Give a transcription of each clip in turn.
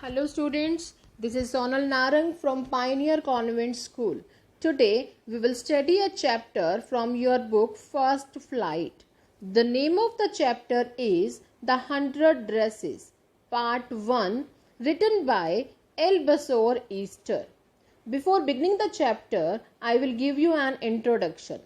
Hello students, this is Sonal Narang from Pioneer Convent School. Today we will study a chapter from your book First Flight. The name of the chapter is The 100 Dresses, Part 1, written by Elbassor Easter. Before beginning the chapter, I will give you an introduction.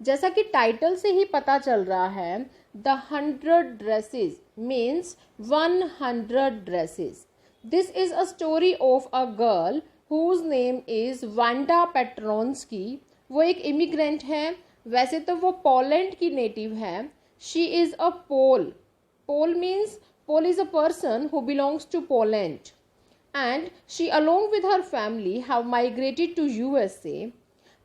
जैसा कि title से ही पता चल रहा है, The 100 Dresses means 100 dresses. This is a story of a girl whose name is Wanda Petronsky. वो एक immigrant है. वैसे तो वो पोलैंड की नेटिव है. She is a Pole. Pole is a person who belongs to Poland. And she along with her family have migrated to USA.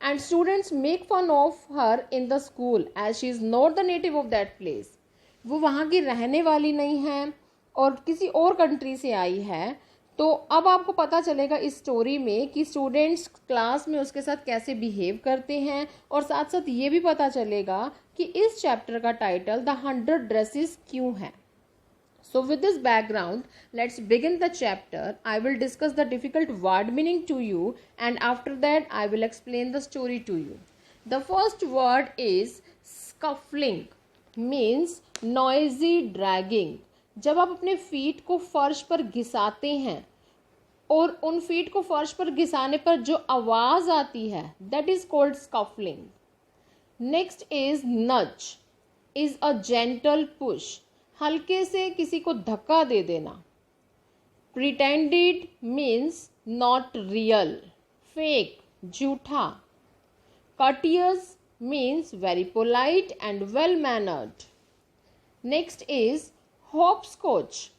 And students make fun of her in the school as she is not the native of that place. वो वहाँ की रहने वाली नहीं है और किसी और कंट्री से आई है. तो अब आपको पता चलेगा इस स्टोरी में कि स्टूडेंट्स क्लास में उसके साथ कैसे बिहेव करते हैं और साथ साथ ये भी पता चलेगा कि इस चैप्टर का टाइटल द 100 ड्रेसेस क्यों है. So with this background, let's begin the chapter. I will discuss the difficult word meaning to you and after that I will explain the story to you. The first word is scuffling, means noisy dragging. जब आप अपने feet को फर्श पर घिसाते हैं और उन feet को फर्श पर घिसाने पर जो आवाज़ आती है, that is called scuffling. Next is nudge, is a gentle push. हल्के से किसी को धक्का दे देना. Pretended means not real, fake, झूठा. Courteous means very polite and well mannered. Next is hopscotch.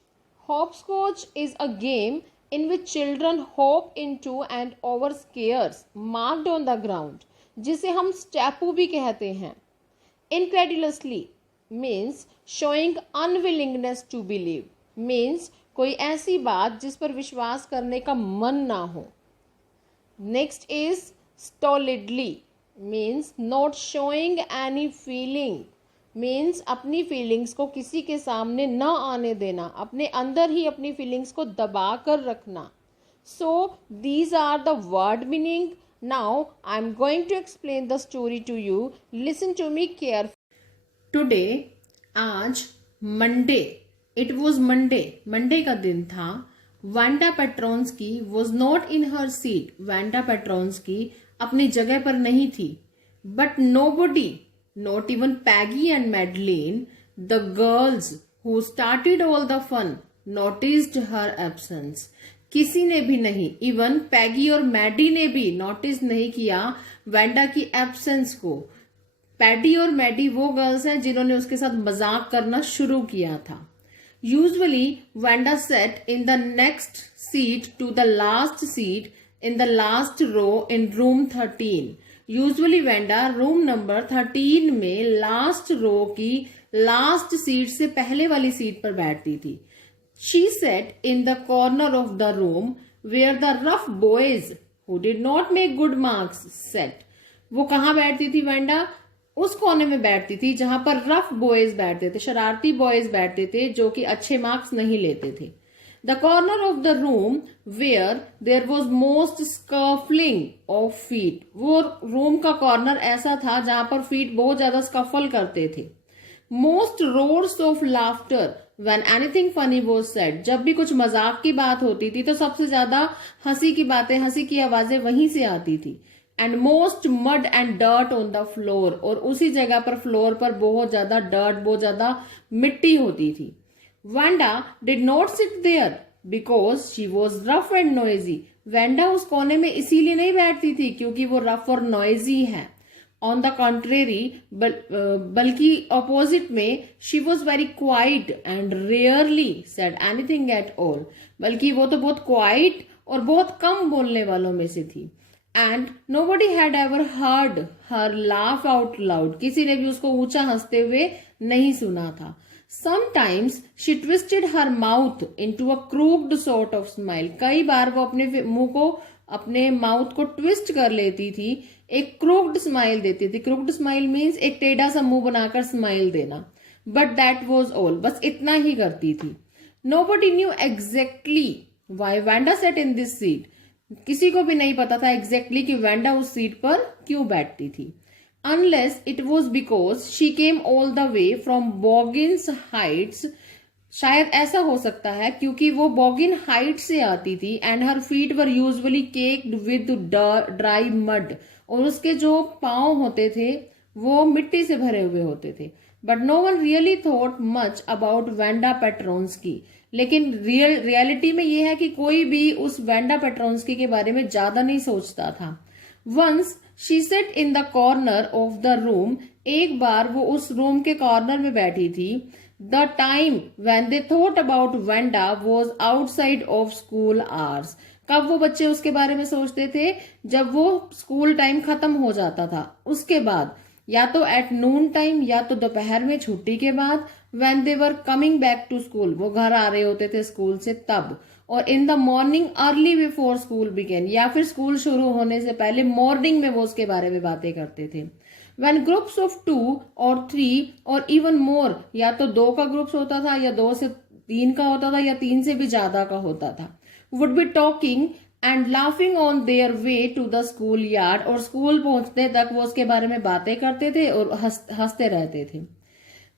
Hopscotch is a game in which children hop into and over squares marked on the ground, जिसे हम स्टेपू भी कहते हैं. Incredulously means showing unwillingness to believe, means कोई ऐसी बात जिस पर विश्वास करने का मन ना हो. Next is stolidly, means not showing any feeling, means अपनी फीलिंग्स को किसी के सामने न आने देना, अपने अंदर ही अपनी फीलिंग्स को दबा कर रखना. So these are the word meaning. Now I am going to explain the story to you. Listen to me carefully. Today, आज Monday, it was Monday, Monday का दिन था. Wanda Petronsky was not in her seat. Wanda Petronsky अपनी जगह पर नहीं थी. But nobody, not even Peggy and Madeline, the girls who started all the fun, noticed her absence. किसी ने भी नहीं, इवन पैगी और मैडी ने भी नोटिस नहीं किया वैंडा की एब्सेंस को. पैडी और मैडी वो गर्ल्स हैं जिन्होंने उसके साथ मजाक करना शुरू किया था. Usually Wanda sat in the next seat to the last seat in the last row in room 13. Usually Wanda room number 13 में लास्ट रो की लास्ट सीट से पहले वाली सीट पर बैठती थी. She sat in the corner of the room where the rough boys who did not make good marks sat. वो कहाँ बैठती थी वैंडा? उस कोने में बैठती थी जहां पर रफ बॉयज बैठते थे, शरारती बॉयज बैठते थे जो कि अच्छे मार्क्स नहीं लेते थे. The corner of the room where there was most scuffling of feet. वो रूम का कॉर्नर ऐसा था जहां पर फीट बहुत ज्यादा स्कफल करते थे. Most roars of laughter when anything funny was said. जब भी कुछ मजाक की बात होती थी तो सबसे ज्यादा हंसी की बातें, हंसी की आवाजें वहीं से आती थी. And most mud and dirt on the floor. और उसी जगह पर फ्लोर पर बहुत ज्यादा डर्ट, बहुत ज्यादा मिट्टी होती थी. Wanda did not sit there because she was rough and noisy. Wanda उस कोने में इसीलिए नहीं बैठती थी क्योंकि वो रफ और नॉइजी है. On the contrary, बल्कि opposite में she was very quiet and rarely said anything at all. बल्कि वो तो बहुत quiet और बहुत कम बोलने वालों में से थी. And nobody had ever heard her laugh out loud. किसी ने भी उसको ऊंचा हंसते हुए नहीं सुना था. Sometimes she twisted her mouth into a crooked sort of smile. कई बार वो अपने मुंह को, अपने माउथ को ट्विस्ट कर लेती थी, एक क्रूक्ड स्माइल देती थी. क्रूक्ड स्माइल मीन्स एक टेढ़ा सा मुंह बनाकर स्माइल देना. बट दैट वॉज ऑल, बस इतना ही करती थी. Nobody knew exactly why Wanda sat in this seat, किसी को भी नहीं पता था एग्जैक्टली कि वेंडा उस सीट पर क्यों बैठती थी। Unless it was because she came all the way from Boggins Heights, शायद ऐसा हो सकता है क्योंकि वो बॉगिन हाइट से आती थी, and her feet were usually caked with dry mud, और उसके जो पांव होते थे वो मिट्टी से भरे हुए होते थे। But no one really thought much about Wanda Petronski, लेकिन रियलिटी में ये है कि कोई भी उस वेंडा पेट्रोन्स्की के बारे में ज्यादा नहीं सोचता था। Once she sat in the corner of the room, एक बार वो उस रूम के कॉर्नर में बैठी थी। The time when they thought about Wanda was outside of school hours, कब वो बच्चे उसके बारे में सोचते थे? जब वो स्कूल टाइम खत्म हो जाता था उसके बाद, या तो एट नून टाइम या तो दोपहर में छुट्टी के बाद, when they were coming back to school, वो घर आ रहे होते थे स्कूल से तब, और in the morning early before school began, या फिर स्कूल शुरू होने से पहले मॉर्निंग में वो उसके बारे में बातें करते थे। When groups of 2 or 3 और even more, या तो 2 का ग्रुप्स होता था या 2 से 3 का होता था या 3 से भी ज्यादा का होता था, would be talking and laughing on their way to the school yard, और स्कूल पहुंचते तक वो उसके बारे में बातें करते थे और हंसते रहते थे।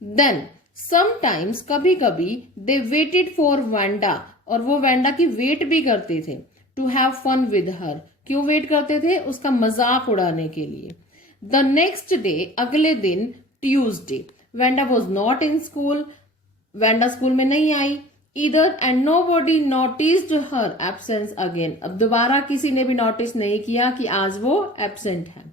Then sometimes, कभी कभी, they waited for Wanda, और वो वेंडा की वेट भी करते थे, to have fun with her, क्यों वेट करते थे? उसका मजाक उड़ाने के लिए। The next day, अगले दिन, Tuesday, Wanda was not in school, Wanda school में नहीं आई either, and nobody noticed her absence again, अब दोबारा किसी ने भी नोटिस नहीं किया कि आज वो एब्सेंट है।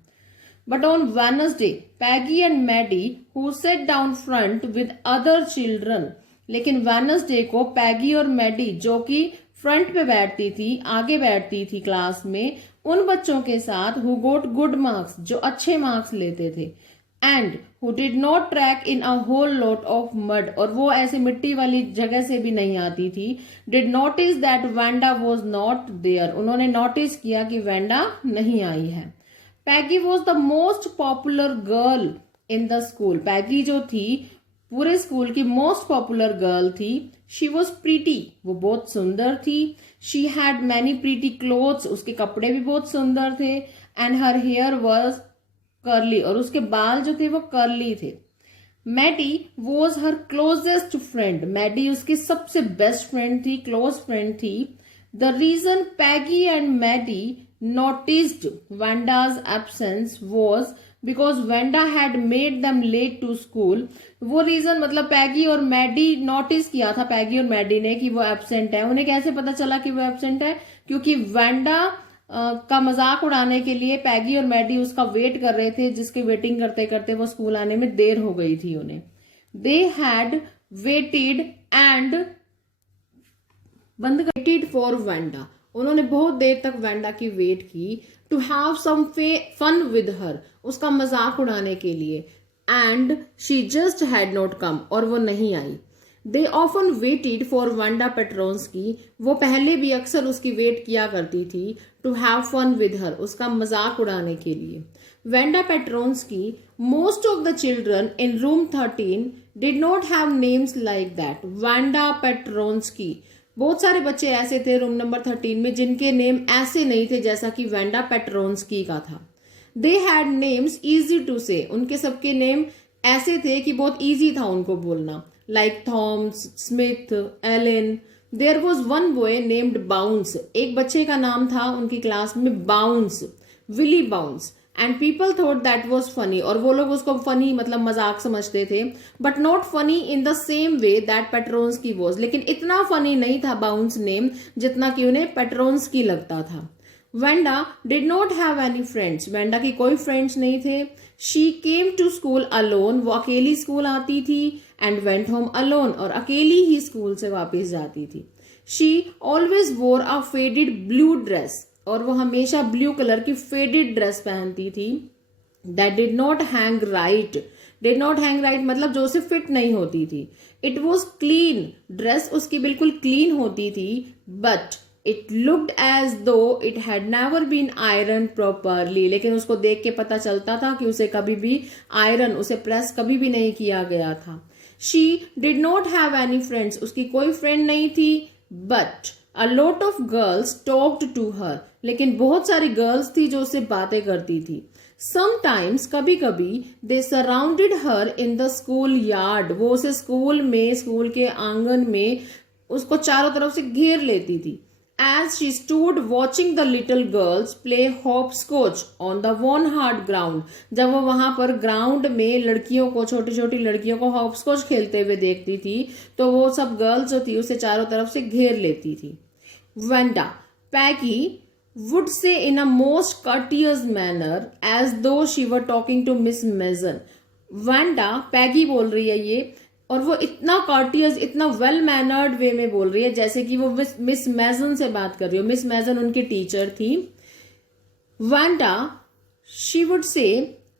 But on Wednesday, Peggy and Maddie, who sat down front with other children, लेकिन Wednesday को पैगी और मैडी, जो कि फ्रंट पे बैठती थी, आगे बैठती थी क्लास में, उन बच्चों के साथ हु गोट गुड मार्क्स, जो अच्छे मार्क्स लेते थे, and who did not track in a whole lot of mud, और वो ऐसे मिट्टी वाली जगह से भी नहीं आती थी, did notice that Wanda was not there, उन्होंने नोटिस किया कि वेंडा नहीं आई है। Peggy was the most popular girl in the school, Peggy जो थी पूरे स्कूल की मोस्ट पॉपुलर गर्ल थी। शी वॉज प्रीटी, वो बहुत सुंदर थी। She had many pretty clothes, उसके कपड़े भी बहुत सुंदर थे। And her hair was curly, और उसके बाल जो थे वो कर्ली थे। Maddie was her closest friend, Maddie उसकी सबसे बेस्ट फ्रेंड थी, क्लोज फ्रेंड थी। The reason Peggy and Maddie noticed Wanda's absence was because Wanda had made them late to school, वो रीजन मतलब पैगी और मैडी नोटिस किया था, पैगी और मैडी ने, कि वो एब्सेंट है। उन्हें कैसे पता चला कि वो एब्सेंट है? क्योंकि वेंडा का मजाक उड़ाने के लिए पैगी और मैडी उसका वेट कर रहे थे, जिसके वेटिंग करते करते वो स्कूल आने में देर हो गई थी उन्हें। They had waited and waited for Wanda, उन्होंने बहुत देर तक वेंडा की वेट की। To have some fun with her, उसका मजाक उड़ाने के लिए। And she just had not come, और वो नहीं आई। They often waited for Wanda Petronski, वो पहले भी अक्सर उसकी वेट किया करती थी। To have fun with her, उसका मजाक उड़ाने के लिए। Wanda Petronski, most of the children in room 13 did not have names like that. Wanda Petronski, बहुत सारे बच्चे ऐसे थे रूम नंबर 13 में जिनके नेम ऐसे नहीं थे जैसा कि वेंडा पेट्रोन्स्की का था। They had names easy to say, उनके सबके नेम ऐसे थे कि बहुत इजी था उनको बोलना, like Thomas, Smith, Allen. There was one boy named Bounce, एक बच्चे का नाम था उनकी क्लास में Bounce, Willie Bounce. And people thought that was funny, और वो लोग उसको फनी मतलब मजाक समझते थे, but not funny in the same way that Petronski was, लेकिन इतना फनी नहीं था बाउंस नेम जितना कि उन्हें पेट्रोन्स्की लगता था। Wanda did not have any friends, Wanda की कोई फ्रेंड्स नहीं थे। She came to school alone, वो अकेली स्कूल आती थी। एंड वेंट होम अलोन, और अकेली ही स्कूल से वापस जाती थी। शी ऑलवेज वोर अ फेडेड ब्लू ड्रेस, और वो हमेशा ब्लू कलर की फेडेड ड्रेस पहनती थी। That did not hang right, did not hang right मतलब जो उसे फिट नहीं होती थी। इट वॉज क्लीन, ड्रेस उसकी बिल्कुल क्लीन होती थी, but it looked as though it had never been iron properly, लेकिन उसको देख के पता चलता था कि उसे कभी भी आयरन, उसे प्रेस कभी भी नहीं किया गया था। She did not have any friends, उसकी कोई फ्रेंड नहीं थी। But A lot of girls talked to her. लेकिन बहुत सारी गर्ल्स थी जो उससे बातें करती थी. Sometimes कभी कभी they surrounded her in the school yard. वो उसे स्कूल में, स्कूल के आंगन में उसको चारों तरफ से घेर लेती थी. As she stood watching the little girls play hopscotch on the one hard ground. जब वो वहां पर ग्राउंड में लड़कियों को, छोटी छोटी लड़कियों को हॉपस्कॉच खेलते हुए देखती थी, तो वो सब गर्ल्स जो थी उसे चारों तरफ से घेर लेती थी. Wanda, Peggy would say in a most courteous manner as though she were talking to Miss Mason. Wanda, Peggy बोल रही है ये, और वो इतना कॉर्टियस, इतना वेल मैनर्ड वे में बोल रही है जैसे कि वो मिस मैजन से बात कर रही हो. मिस मैजन उनकी टीचर थी. Wanda, she would say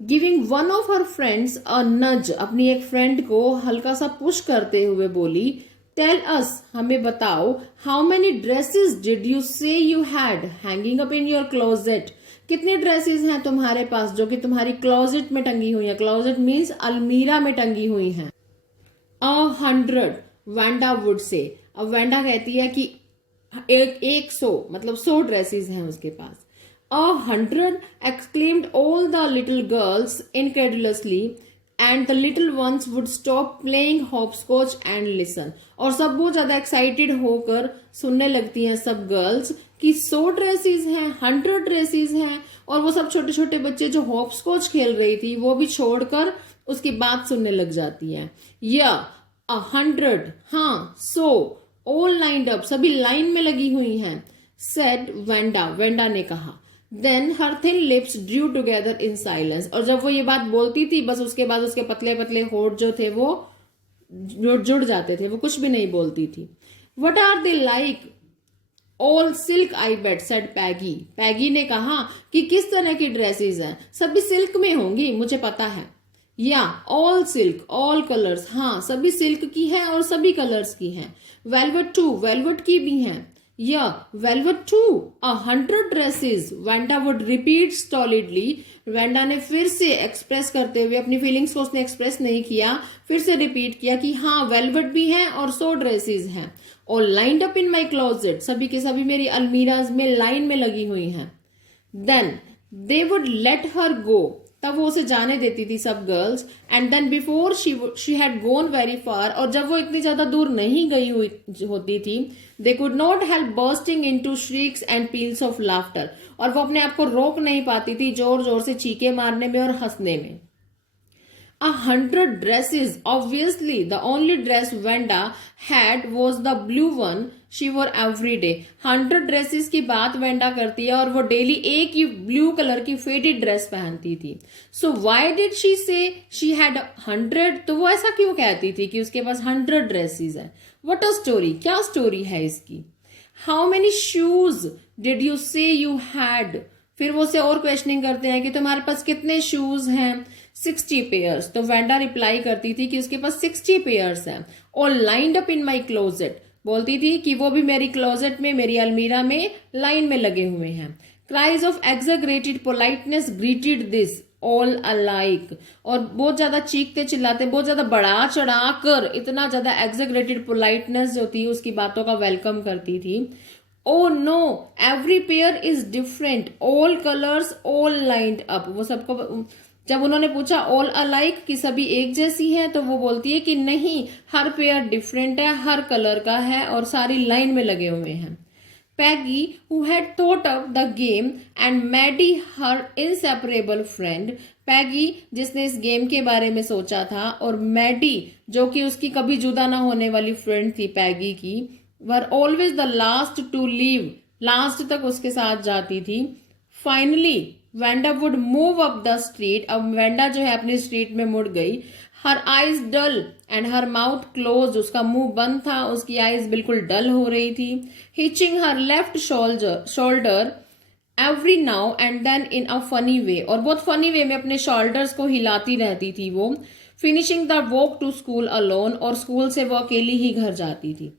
giving one of her friends a nudge. अपनी एक फ्रेंड को हल्का सा पुश करते हुए बोली, टेल अस, हमें बताओ, how many dresses did you say you had hanging up in your closet. कितनी ड्रेसेस हैं तुम्हारे पास जो कि तुम्हारी क्लोजेट में टंगी हुई है. क्लोजेट मीन्स अलमीरा में टंगी हुई हैं. 100, वांडा वुड से. अब वांडा कहती है कि 100 मतलब 100 ड्रेसेस हैं उसके पास. 100, exclaimed all the little girls incredulously, and the little ones would stop playing hopscotch and listen. और सब बहुत ज्यादा एक्साइटेड होकर सुनने लगती हैं सब गर्ल्स कि 100 ड्रेसेस हैं, 100 ड्रेसेस हैं, और वो सब छोटे छोटे बच्चे जो हॉपस्कॉच खेल रही थी वो भी छोड़कर उसकी बात सुनने लग जाती हैं. या 100, हाँ, 100, all lined up, सभी लाइन में लगी हुई हैं. said Wanda, वेंडा ने कहा. Then her thin lips drew together in silence. और जब वो ये बात बोलती थी बस उसके बाद उसके पतले पतले होठ जो थे वो जुड़ जाते थे, वो कुछ भी नहीं बोलती थी. What are they like? All silk I bet, said Peggy. पैगी ने कहा कि किस तरह की ड्रेसेस हैं. सभी सिल्क में होंगी, मुझे पता है. या ऑल सिल्क, ऑल कलर्स, हाँ सभी सिल्क की हैं और सभी कलर्स की हैं. वेलवेट टू, वेलवेट की भी हैं. या velvet too, 100 dresses, Wanda would repeat stolidly. Wanda ने फिर से एक्सप्रेस करते हुए, अपनी फीलिंग्स को उसने एक्सप्रेस नहीं किया, फिर से रिपीट किया कि हाँ वेलवेट भी हैं और 100 ड्रेसेस हैं. और lined up in my closet, सभी के सभी मेरी अलमीराज में लाइन में लगी हुई हैं. Then they would let her go, तब वो उसे जाने देती थी सब girls. And then before she had gone very far, और जब वो इतनी ज्यादा दूर नहीं गई हुई होती थी, they could not help bursting into श्रीक्स and peels of laughter, और वो अपने आप को रोक नहीं पाती थी जोर जोर से चीखे मारने में और हंसने में. 100 dresses. Obviously, the only dress Wanda had was the blue one she wore every day. 100 dresses की बात वेंडा करती है और वो डेली एक ही ब्लू कलर की फेडेड ड्रेस पहनती थी. So why did she say she had 100? तो वो ऐसा क्यों कहती थी कि उसके पास 100 ड्रेसेस हैं. What a story, क्या स्टोरी है इसकी. How many shoes did you say you had? फिर वो से और क्वेश्चनिंग करते हैं कि तुम्हारे पास कितने शूज हैं. 60 पेयर्स. तो वेंडा रिप्लाई करती थी कि उसके पास 60 पेयर्स हैं. और lined up in my closet, बोलती थी कि वो भी मेरी क्लोजेट में, मेरी अलमीरा में लाइन में लगे हुए हैं. Cries of exaggerated politeness greeted this all alike. और बहुत ज्यादा चीखते चिल्लाते, बहुत ज्यादा बढ़ा चढ़ा कर, इतना ज्यादा एक्सैगरेटेड पोलाइटनेस जो थी उसकी बातों का वेलकम करती थी. Oh no, every pair is different, all colors, all lined up. वो सबको जब उन्होंने पूछा all alike कि सभी एक जैसी है, तो वो बोलती है कि नहीं, हर पेयर डिफरेंट है, हर कलर का है और सारी लाइन में लगे हुए हैं. Peggy, who had thought of the game, and Maddie, her inseparable friend. Peggy, जिसने इस गेम के बारे में सोचा था, और Maddie, जो कि उसकी कभी जुदा ना होने वाली फ्रेंड थी Peggy की, were always the last to leave. Last तक उसके साथ जाती थी. Finally, Wanda would move up the street. अब वेंडा जो है अपनी स्ट्रीट में मुड़ गई. Her eyes dull and her mouth closed. उसका मुंह बंद था, उसकी आईज बिल्कुल डल हो रही थी. Hitching her left shoulder every now and then in a funny way. और बहुत फनी वे में अपने शोल्डर्स को हिलाती रहती थी वो. Finishing the walk to school alone. और स्कूल से वो अकेली ही घर जाती थी.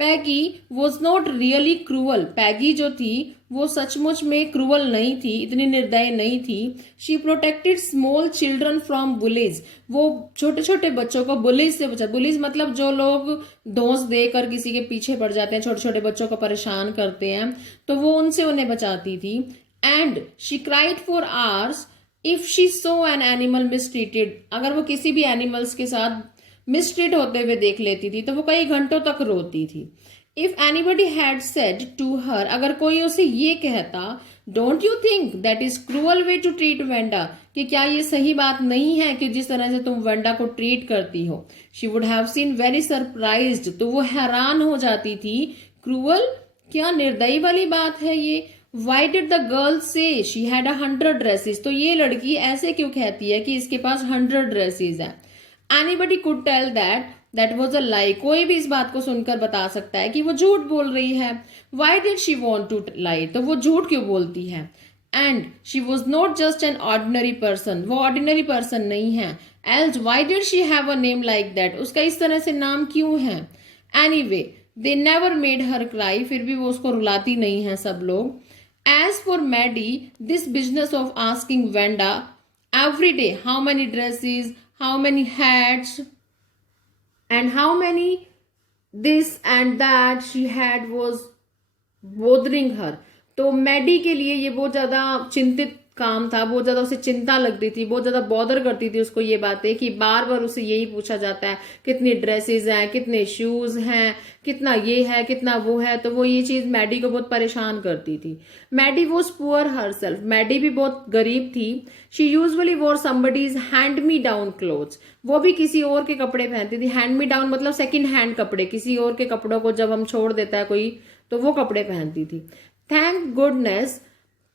पैगी वॉज नॉट रियली क्रूअल, पैगी जो थी वो सचमुच में क्रूअल नहीं थी, इतनी निर्दयी नहीं थी। She protected small children from bullies, वो छोटे छोटे बच्चों को बुलीज से बचा, बुलीज मतलब जो लोग धौंस देकर किसी के पीछे पड़ जाते हैं, छोटे छोटे बच्चों को परेशान करते हैं, तो वो उनसे उन्हें बचाती थी। And she cried for hours if she saw an animal mistreated, अगर वो किसी भी एनिमल्स के साथ मिसट्रीट होते हुए देख लेती थी तो वो कई घंटों तक रोती थी। If anybody had said to her, अगर कोई उसे ये कहता, don't you think that is cruel way to treat Wanda, कि क्या ये सही बात नहीं है कि जिस तरह से तुम वेंडा को ट्रीट करती हो, she would have seen very surprised, तो वो हैरान हो जाती थी। क्रूअल, क्या निर्दयी वाली बात है ये। वाई डिड द गर्ल से शी हैड 100 ड्रेसेस, तो ये लड़की ऐसे क्यों कहती है कि इसके पास 100 ड्रेसेस हैं। Anybody could tell that was a lie, कोई भी इस बात को सुनकर बता सकता है कि वो झूठ बोल रही है। Why did she want to lie, तो वो झूठ क्यों बोलती है। And she was not just an ordinary person, वो ordinary person नहीं है। Else why did she have a name like that, उसका इस तरह से नाम क्यों है। Anyway they never made her cry, फिर भी वो उसको रुलाती नहीं है सब लोग। As for Maddie, this business of asking Wanda every day how many dresses, how many hats, and how many this and that she had was bothering her, तो Maddie के लिए ये बहुत ज्यादा चिंतित काम था, बहुत ज्यादा उसे चिंता लगती थी, बहुत ज्यादा बॉदर करती थी उसको ये बातें कि बार बार उसे यही पूछा जाता है कितनी ड्रेसेस हैं, कितने शूज हैं, कितना ये है, कितना वो है, तो वो ये चीज मैडी को बहुत परेशान करती थी। Maddie was poor herself, Maddie भी बहुत गरीब थी। She usually wore somebody's hand me down clothes, वो भी किसी और के कपड़े पहनती थी। हैंड मी डाउन मतलब सेकंड हैंड कपड़े, किसी और के कपड़ों को जब हम छोड़ देता है कोई तो वो कपड़े पहनती थी। Thank goodness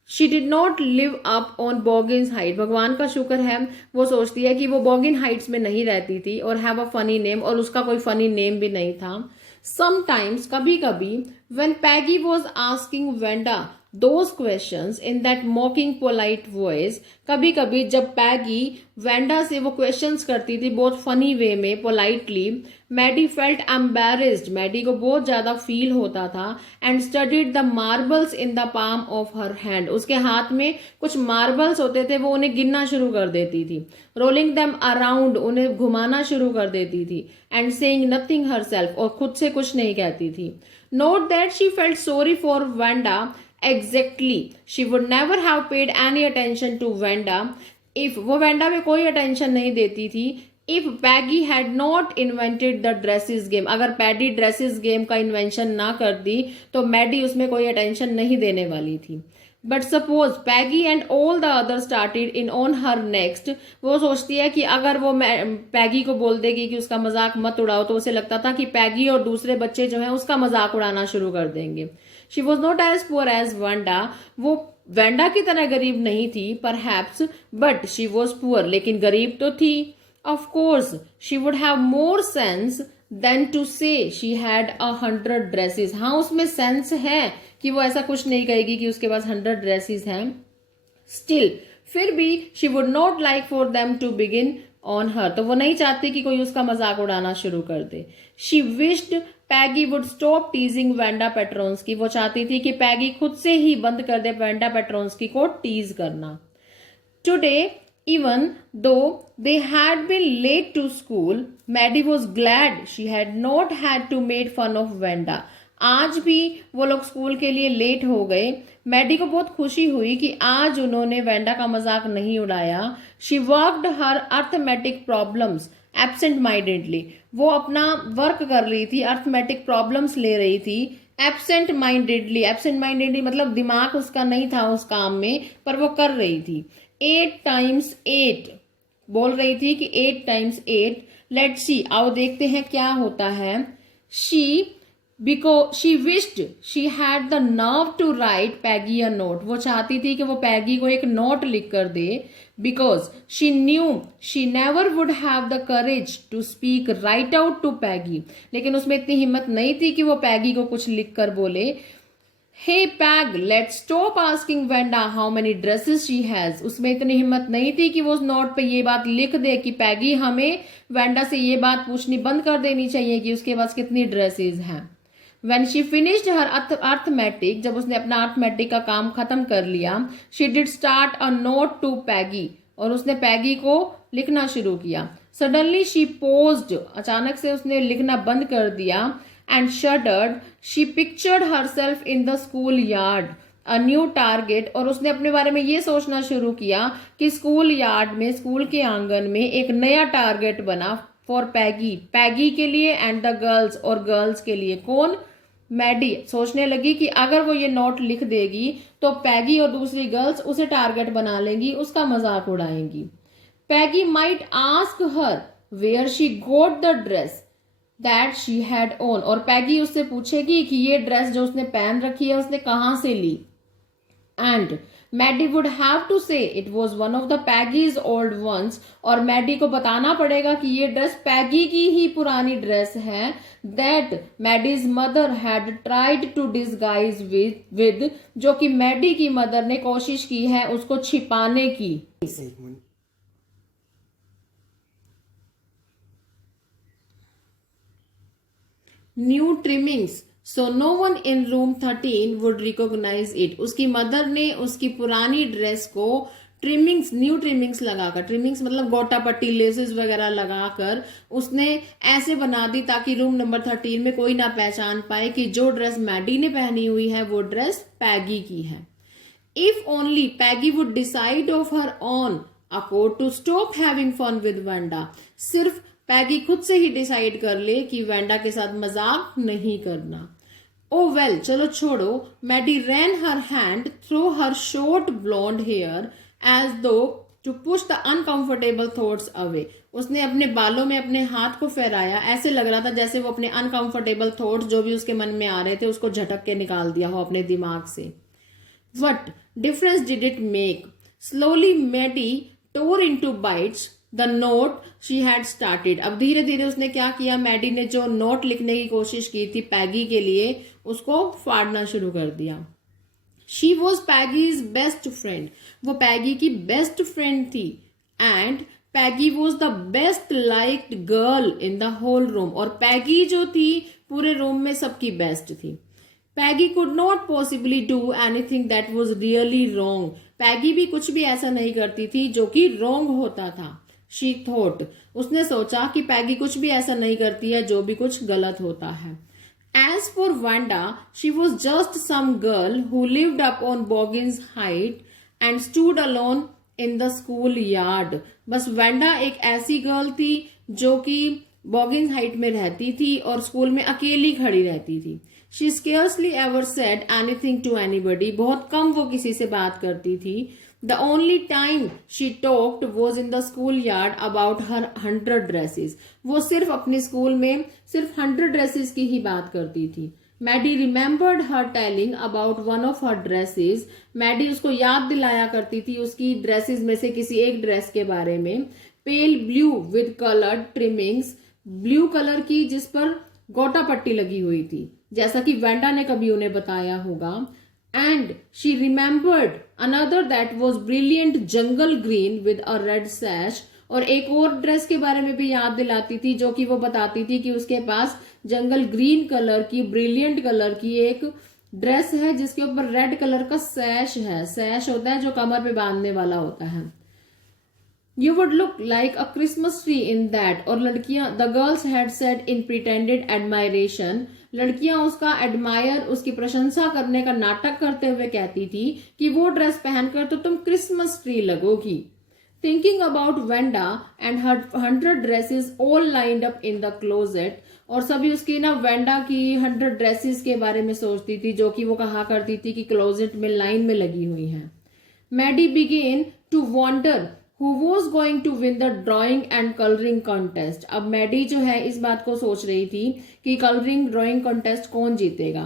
she did not live up on Boggins Height, भगवान का शुक्र है वो सोचती है कि वो बॉगिन हाइट्स में नहीं रहती थी, और हैव अ फनी नेम, और उसका कोई फनी नेम भी नहीं था। समटाइम्स, कभी कभी, when Peggy was asking Wanda those questions in that मॉकिंग polite voice, कभी कभी जब पैगी वेंडा से वो क्वेश्चंस करती थी बहुत फनी वे में, politely, Maddie felt embarrassed, Maddie को बहुत ज्यादा फील होता था। And studied the marbles in the palm of her hand, उसके हाथ में कुछ मार्बल्स होते थे वो उन्हें गिनना शुरू कर देती थी। रोलिंग देम अराउंड, उन्हें घुमाना शुरू कर देती थी। एंड सेइंग नथिंग हरसेल्फ, और खुद से कुछ नहीं कहती थी। Note that she felt sorry for Wanda, exactly she would never have paid any attention to Wanda if, वो वेंडा में कोई अटेंशन नहीं देती थी। If Peggy had not invented the dresses game, अगर पैडी ड्रेसेस गेम का invention ना कर दी तो मैडी उसमें कोई अटेंशन नहीं देने वाली थी। But suppose Peggy and all the other started in on her next, वो सोचती है कि अगर वो पैगी को बोल देगी कि उसका मजाक मत उड़ाओ, तो उसे लगता था कि पैगी और दूसरे बच्चे जो हैं उसका मजाक उड़ाना शुरू कर देंगे। She was not as poor as Wanda, वो वेंडा की तरह गरीब नहीं थी perhaps, but she was poor, लेकिन गरीब तो थी। Of course she would have more sense than to say she had 100 dresses, हाँ उसमें सेंस है कि वो ऐसा कुछ नहीं कहेगी कि उसके पास 100 ड्रेसेस हैं। स्टिल, फिर भी she would not like for them to begin on her, तो वो नहीं चाहती कि कोई उसका मजाक उड़ाना शुरू कर दे। She wished Peggy would stop teasing Wanda Petronski, वो चाहती थी कि पैगी खुद से ही बंद कर दे वेंडा पेट्रोन्स्की को टीज करना। Today even though they had been late to school, Maddie was glad she had not had to make fun of Wanda. आज भी वो लोग स्कूल के लिए लेट हो गए। मैडी को बहुत खुशी हुई कि आज उन्होंने वेंडा का मजाक नहीं उड़ाया। She worked her arithmetic problems absent mindedly, वो अपना वर्क कर रही थी, अर्थमेटिक प्रॉब्लम्स ले रही थी एब्सेंट माइंडेडली। एब्सेंट माइंडेडली मतलब दिमाग उसका नहीं था उस काम में, पर वो कर रही थी। 8 times 8 बोल रही थी कि 8 times 8। लेट्स सी, आओ देखते हैं क्या होता है। She wished she had the nerve to write Peggy a note, वो चाहती थी कि वो पैगी को एक नोट लिख कर दे। Because she knew she never would have the courage to speak right out to Peggy, लेकिन उसमें इतनी हिम्मत नहीं थी कि वो पैगी को कुछ लिख कर बोले। Hey Peg, let's stop asking Wanda how many dresses she has, उसमें इतनी हिम्मत नहीं थी कि वो उस नोट पे ये बात लिख दे कि पैगी हमें वेंडा से ये बात पूछनी बंद कर देनी चाहिए कि उसके पास कितनी ड्रेसेस हैं। When she finished her arithmetic, जब उसने अपना अर्थमेटिक का काम खत्म कर लिया, she did start a note to Peggy, और उसने पैगी को लिखना शुरू किया. Suddenly she paused, अचानक से उसने लिखना बंद कर दिया. And shuddered, she pictured herself in the school yard, a new target, और उसने अपने बारे में ये सोचना शुरू किया कि स्कूल यार्ड में, स्कूल के आंगन में एक नया टारगेट बना फॉर पैगी, पैगी के लिए, एंड द गर्ल्स, और गर्ल्स के लिए. कौन? मैडी. सोचने लगी कि अगर वो ये नोट लिख देगी तो पैगी और दूसरी गर्ल्स उसे टारगेट बना लेंगी, उसका मजाक उड़ाएंगी. Peggy might ask her where she got the dress that she had on, और पैगी उससे पूछेगी कि ये ड्रेस जो उसने पहन रखी है उसने कहां से ली. And Maddie would have to say it was one of the Peggy's old ones, और मैडी को बताना पड़ेगा कि ये ड्रेस पैगी की ही पुरानी ड्रेस है. That Maddie's mother had tried to disguise with, जो कि मैडी की मदर ने कोशिश की है उसको छिपाने की. New trimmings, so no one in room 13 would recognise it. उसकी मदर ने उसकी पुरानी ड्रेस को ट्रिमिंग्स, न्यू ट्रिमिंग्स लगाकर, ट्रिमिंग्स मतलब गोटा पट्टी, लेसेस वगैरह लगाकर उसने ऐसे बना दी ताकि रूम नंबर 13 में कोई ना पहचान पाए कि जो ड्रेस मैडी ने पहनी हुई है वो ड्रेस पैगी की है. If only Peggy would decide of her own accord to stop having fun with Wanda. सिर्फ पैगी खुद से ही डिसाइड कर ले कि वेंडा के साथ मजाक नहीं करना. ओ वेल, चलो छोड़ो. Maddie ran her hand through her short blond hair as though to push the uncomfortable thoughts away. उसने अपने बालों में अपने हाथ को फहराया, ऐसे लग रहा था जैसे वो अपने अनकंफर्टेबल थॉट्स जो भी उसके मन में आ रहे थे उसको झटक के निकाल दिया हो अपने दिमाग से. What difference did it make? Slowly Maddie tore into bites the note she had started. अब धीरे धीरे उसने क्या किया, मैडी ने जो नोट लिखने की कोशिश की थी पैगी के लिए उसको फाड़ना शुरू कर दिया. She was Peggy's best friend, वो पैगी की बेस्ट फ्रेंड थी. And Peggy was the best liked girl in the whole room, और पैगी जो थी पूरे रूम में सबकी बेस्ट थी. Peggy could not possibly do anything that was really wrong. Peggy भी कुछ भी ऐसा नहीं करती थी जो कि रॉन्ग होता था. शी थॉट, उसने सोचा कि पैगी कुछ भी ऐसा नहीं करती है जो भी कुछ गलत होता है. As for Wanda, she was just some girl who lived up on Boggins Height and stood alone in the school yard. बस वांडा एक ऐसी गर्ल थी जो कि बॉगिन्स हाइट में रहती थी और स्कूल में अकेली खड़ी रहती थी. She scarcely ever said anything to anybody, बहुत कम वो किसी से बात करती थी. The only time she talked was in the schoolyard about her 100 dresses. वो सिर्फ अपने स्कूल में सिर्फ 100 ड्रेसेस की ही बात करती थी. Maddie remembered her telling about one of her dresses. Maddie उसको याद दिलाया करती थी उसकी ड्रेसेस में से किसी एक ड्रेस के बारे में. Pale blue with colored trimmings, blue colour की जिस पर गोटा पट्टी लगी हुई थी, जैसा कि वेंडा ने कभी उन्हें बताया होगा. And she remembered another that was brilliant jungle green with a red sash. और एक और ड्रेस के बारे में भी याद दिलाती थी जो कि वो बताती थी कि उसके पास जंगल ग्रीन कलर की, ब्रिलियंट कलर की एक ड्रेस है जिसके ऊपर रेड कलर का सैश है. सैश होता है जो कमर पे बांधने वाला होता है. You would look like a Christmas tree in that. और लड़कियां, the girls had said in pretended admiration. लड़कियां उसका एडमायर, उसकी प्रशंसा करने का नाटक करते हुए कहती थी कि वो ड्रेस पहनकर तो तुम क्रिसमस ट्री लगोगी. Thinking about Wanda and her 100 dresses all lined up in the closet. और सभी उसकी ना वेंडा की 100 ड्रेसेस के बारे में सोचती थी जो कि वो कहा करती थी कि क्लोजेट में लाइन में लगी हुई हैं. Maddie began to wonder who was going to win the drawing and coloring contest. अब मैडी जो है इस बात को सोच रही थी कि कलरिंग ड्राइंग कॉन्टेस्ट कौन जीतेगा.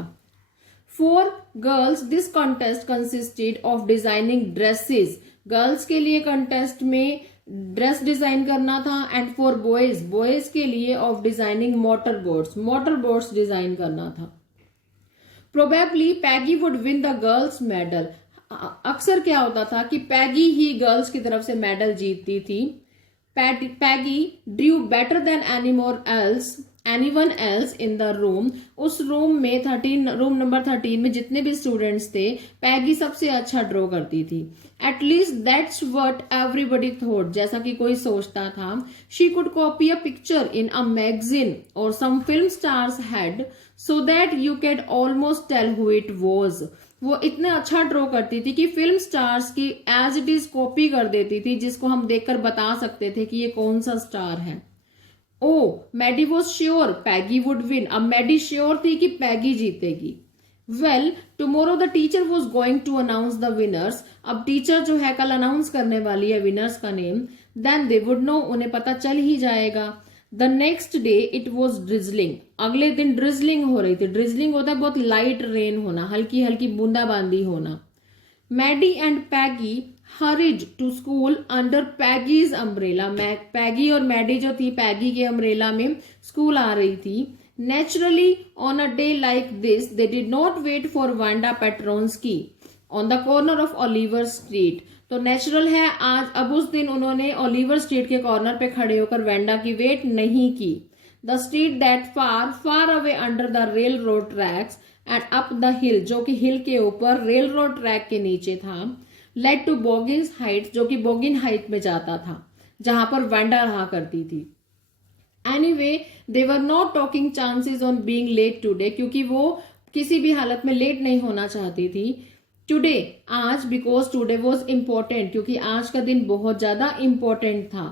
For girls, this contest consisted of designing dresses. Girls के लिए कंटेस्ट में ड्रेस डिजाइन करना था. एंड फॉर बॉयज, बॉयज के लिए of designing motor boats design करना था. Probably Peggy would win the girls medal. अक्सर क्या होता था कि पैगी ही गर्ल्स की तरफ से मेडल जीतती थी. Peggy drew better than any more else anyone else in the room, उस रूम में 13, रूम नंबर 13 में जितने भी स्टूडेंट्स थे, पैगी सबसे अच्छा ड्रॉ करती थी. At least that's what everybody thought, जैसा कि कोई सोचता था. She could copy a picture in a magazine और some film stars head so that you can almost tell who it was. वो इतना अच्छा ड्रॉ करती थी कि फिल्म स्टार्स की एज इट इज कॉपी कर देती थी, जिसको हम देखकर बता सकते थे कि ये कौन सा स्टार है. Oh Maddie was sure Peggy would win, अब मैडी श्योर थी कि पैगी जीतेगी. Well tomorrow the teacher was going to announce the winners, अब टीचर जो है कल अनाउंस करने वाली है विनर्स का name. Then they would know, उन्हें पता चल ही जाएगा. The next day it was drizzling, अगले दिन ड्रिजलिंग हो रही थी. ड्रिजलिंग होता है बहुत लाइट रेन होना, हल्की हल्की बूंदाबांदी होना. Maddie and Peggy hurried to school under Peggy's umbrella, Peggy और मैडी जो थी पैगी के अम्ब्रेला में स्कूल आ रही थी. Naturally on a day like this they did not wait for Wanda Petronski on the corner of Oliver Street. तो natural है आज, अब उस दिन उन्होंने ओलिवर स्ट्रीट के कॉर्नर पे खड़े होकर वांडा की वेट नहीं की. The street that far far away under the rail road tracks and up the हिल, जो कि हिल के ऊपर रेल रोड ट्रैक के नीचे था. लेड टू बोगिन्स हाइट, जो कि बोगिन हाइट में जाता था, जहां पर वांडा रहा करती थी. Anyway they were not talking chances on being late today, क्योंकि वो किसी भी हालत में लेट नहीं होना चाहती थी. टुडे आज, बिकॉज टुडे वॉज इम्पोर्टेंट, क्योंकि आज का दिन बहुत ज्यादा इम्पोर्टेंट था.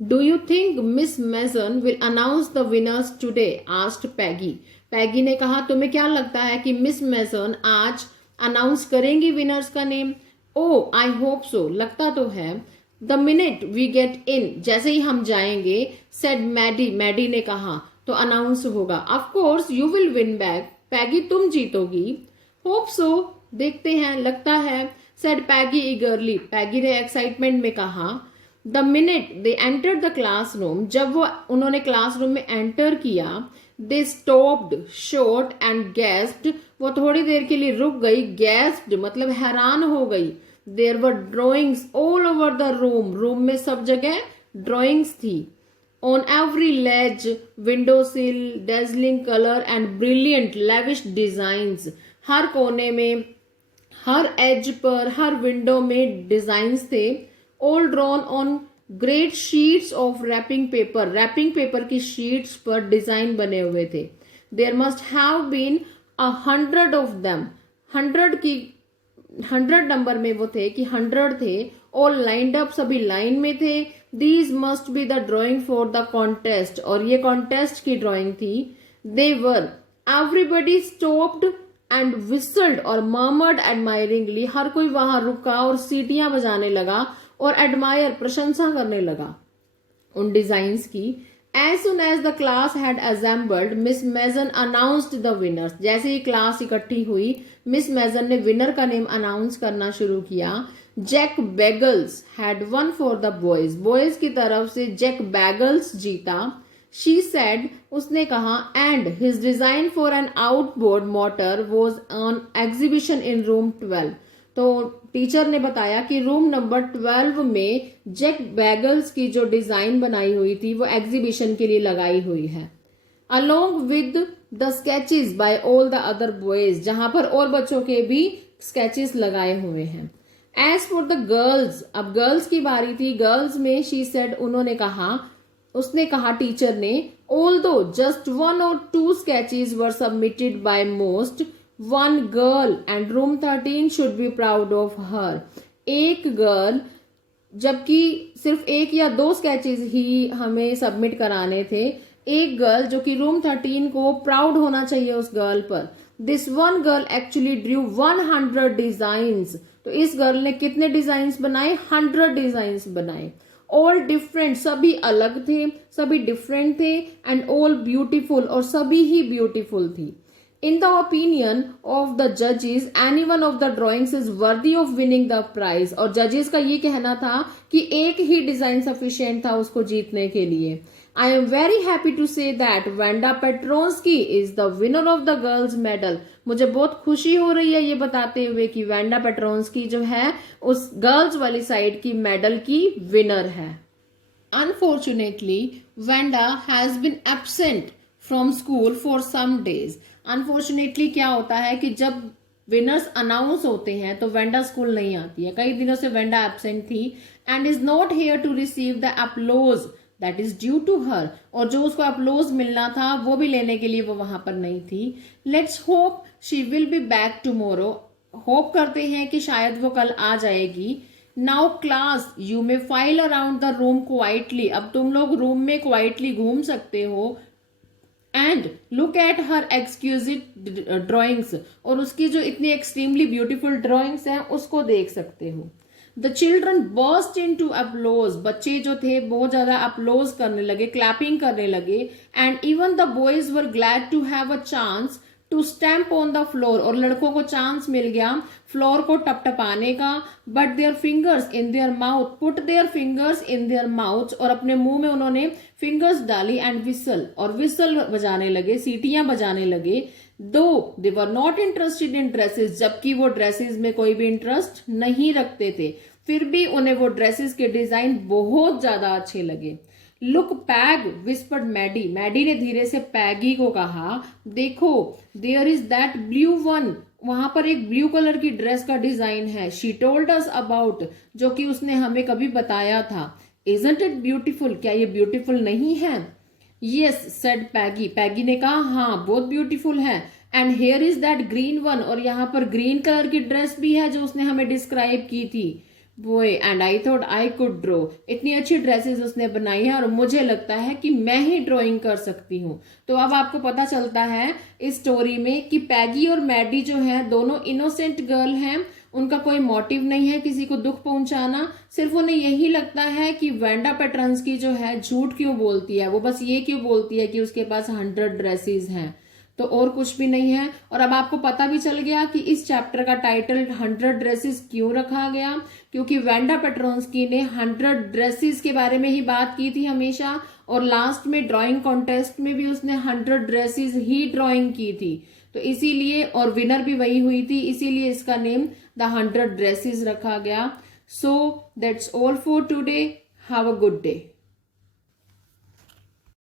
Do you think Miss Mason will announce the winners today, asked Peggy. Peggy ने कहा तुम्हें क्या लगता है कि मिस मेसन आज अनाउंस करेंगी विनर्स का name. Oh I hope so, लगता तो है. The minute we get in, जैसे ही हम जाएंगे, सेड मैडी, मैडी ने कहा, तो अनाउंस होगा. Of course you will win back, Peggy तुम जीतोगी. होप सो, देखते हैं, लगता है. सेड पैगी ईगरली, पैगी ने एक्साइटमेंट में कहा. The minute they enter the classroom, जब वो उन्होंने क्लासरूम में एंटर किया, दे स्टॉप्ड शॉर्ट एंड गैस्प्ड, वो थोड़ी देर के लिए रुक गई. गैस्प्ड मतलब हैरान हो गई. There were drawings all over the room, room में सब जगह ड्रॉइंग्स थी. On every ledge, window sill, dazzling colour and brilliant lavish designs, हर कोने में, हर एज पर, हर विंडो में डिजाइन्स थे. All drawn on great sheets of wrapping paper, wrapping paper की शीट्स पर डिजाइन बने हुए थे. There must have been 100 of them, 100 number में वो थे कि 100 थे. ऑल लाइंड अप, सभी लाइन में थे. These must be the drawing for the contest, और ये कॉन्टेस्ट की ड्रॉइंग थी. दे वर, एवरीबडी स्टॉप्ड एंड विस्टल्ड और मर्मर्ड एडमायरिंगली, हर कोई वहां रुका और सीटियां बजाने लगा और एडमायर, प्रशंसा करने लगा उन डिजाइन्स की. As soon as the class had assembled, Miss Mason announced the winners, जैसे ही क्लास इकट्ठी हुई, मिस मेजन ने विनर का नेम अनाउंस करना शुरू किया. Jack Beggles had won for the boys, boys की तरफ से जैक बैगल्स जीता. शी सेड, उसने कहा, and his design for an outboard motor was on exhibition in room 12. तो टीचर ने बताया कि रूम नंबर 12 में जैक बैगल्स की जो डिजाइन बनाई हुई थी वो एग्जीबिशन के लिए लगाई हुई है. Along with the sketches by all the other boys, जहां पर और बच्चों के भी स्केचेस लगाए हुए हैं. एज फॉर द गर्ल्स, अब गर्ल्स की बारी थी. गर्ल्स में शी सेड, उन्होंने कहा, उसने कहा टीचर ने, although just 1 or 2 sketches were submitted by most, one girl and room 13 should be proud of her. एक गर्ल, जबकि सिर्फ 1 या 2 स्केचेस ही हमें सबमिट कराने थे. एक गर्ल जो कि रूम 13 को प्राउड होना चाहिए उस गर्ल पर. This one girl actually Drew 100 designs, तो इस गर्ल ने कितने डिजाइन्स बनाए? 100 डिजाइन्स बनाए. ऑल डिफरेंट, सभी अलग थे, सभी डिफरेंट थे. एंड ऑल ब्यूटीफुल, और सभी ही ब्यूटीफुल थी. In the opinion of the जजेस, any one of the drawings is worthy of winning the prize, और जजेस का ये कहना था कि एक ही डिजाइन सफिशिएंट था उसको जीतने के लिए. I am very happy to say that Wanda Petronski is the winner of the girls medal. मुझे बहुत खुशी हो रही है ये बताते हुए कि वांडा पेट्रोन्स्की जो है उस गर्ल्स वाली साइड की मेडल की विनर है. Unfortunately, Vanda has been absent from school for some days. Unfortunately क्या होता है कि जब विनर्स अनाउंस होते हैं तो वेंडा स्कूल नहीं आती है. कई दिनों से वेंडा एब्सेंट थी and is not here to receive the applause that is due to her. और जो उसको अपलोज मिलना था वो भी लेने के लिए वो वहां पर नहीं थी. Let's hope she will be back tomorrow. Hope करते हैं कि शायद वो कल आ जाएगी. Now class you may file around the room quietly. अब तुम लोग रूम में क्वाइटली घूम सकते हो and look at her exquisite drawings. और उसकी जो इतनी एक्सट्रीमली ब्यूटीफुल ड्रॉइंग्स हैं उसको देख सकते हो. The children burst into applause. बच्चे जो थे बहुत ज्यादा अपलोज करने लगे, क्लैपिंग करने लगे. And even the boys were glad to have a chance to stamp on the floor. और लड़कों को चांस मिल गया फ्लोर को टपटपाने का. But their fingers in their mouth, put their fingers in their mouth. और अपने मुंह में उन्होंने फिंगर्स डाली एंड विसल, और विसल बजाने लगे, सीटियां बजाने लगे. Though they were not interested in dresses. जबकि वो ड्रेसेस में कोई भी इंटरेस्ट नहीं रखते थे, फिर भी उन्हें वो ड्रेसेस के डिजाइन बहुत ज्यादा अच्छे लगे. Look Peg whispered Maddie. Maddie ने धीरे से पैगी को कहा, देखो there is that blue one. वहां पर एक ब्लू कलर की ड्रेस का डिजाइन है. शी टोल्ड अस अबाउट, जो कि उसने हमें कभी बताया था. Isn't it beautiful. क्या ये ब्यूटीफुल नहीं है? यस सेड पैगी. पैगी ने कहा हाँ बहुत ब्यूटीफुल है. And here is that green one. और यहाँ पर ग्रीन कलर की ड्रेस भी है जो उसने हमें डिस्क्राइब की थी. Boy and I thought I could draw. इतनी अच्छी ड्रेसेस उसने बनाई है और मुझे लगता है कि मैं ही ड्राइंग कर सकती हूँ. तो अब आपको पता चलता है इस स्टोरी में कि पैगी और मैडी जो है दोनों इनोसेंट गर्ल हैं. उनका कोई मोटिव नहीं है किसी को दुख पहुंचाना. सिर्फ उन्हें यही लगता है कि वेंडा पेट्रंस्की जो है झूठ क्यों बोलती है. वो बस ये क्यों बोलती है कि उसके पास 100 ड्रेसेस हैं, तो और कुछ भी नहीं है. और अब आपको पता भी चल गया कि इस चैप्टर का टाइटल 100 ड्रेसेस क्यों रखा गया. क्योंकि वेंडा पेट्रोंस्की ने 100 ड्रेसेस के बारे में ही बात की थी हमेशा. और लास्ट में ड्राइंग कॉन्टेस्ट में भी उसने 100 ड्रेसेस ही ड्राइंग की थी. तो इसीलिए, और विनर भी वही हुई थी, इसीलिए इसका नेम द 100 ड्रेसेस रखा गया. So that's all for today. Have a good day.